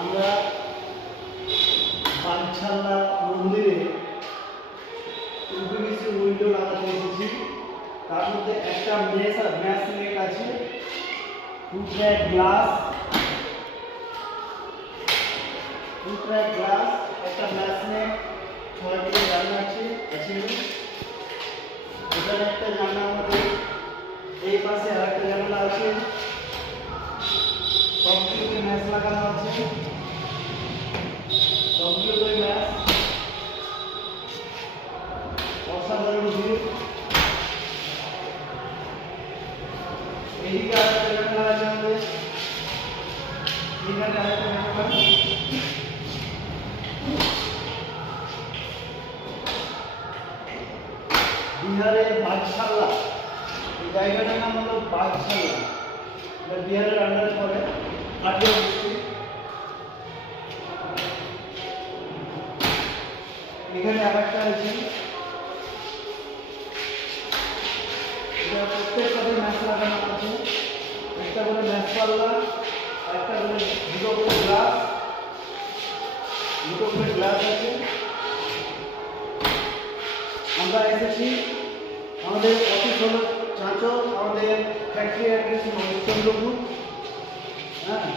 আমরা পাঠশালা মন্দিরে uPVC window লাগাতে এসেছি। তার মধ্যে একটা ম্যাচ নেট আছে, 2 ট্র্যাক গ্লাস, একটা ম্যাচ নেট, 6টি জানলা আছে। এখানে একটা জানলা আমাদের, এই পাশে আরেকটা জানলা আছে, সবগুলোতে ম্যাচ লাগানো আছে, সবগুলোতে ম্যাচ। অসাধারণ ভিউ। এদিকে আরেকটা জানলা আছে আমাদের, এখানে আরেকটা জানলা। বিহারের বাঘশালা, এই জায়গাটার নাম হলো বাঘশালা। এটা বিহারের আন্ডারে পড়ে, খাটিয়া ডিস্ট্রিক্ট। এখানে আরেকটা আছে, এটা প্রত্যেকটাতে ম্যাচ লাগানো আছে, একটা করে ম্যাচ পাল্লা, একটা করে দুটো করে গ্লাস আছে। আমরা এসেছি, আমাদের অফিস হলো চাঁচল, আমাদের ফ্যাক্টরি অ্যাড্রেস হলো চন্দ্রপুর। হ্যাঁ,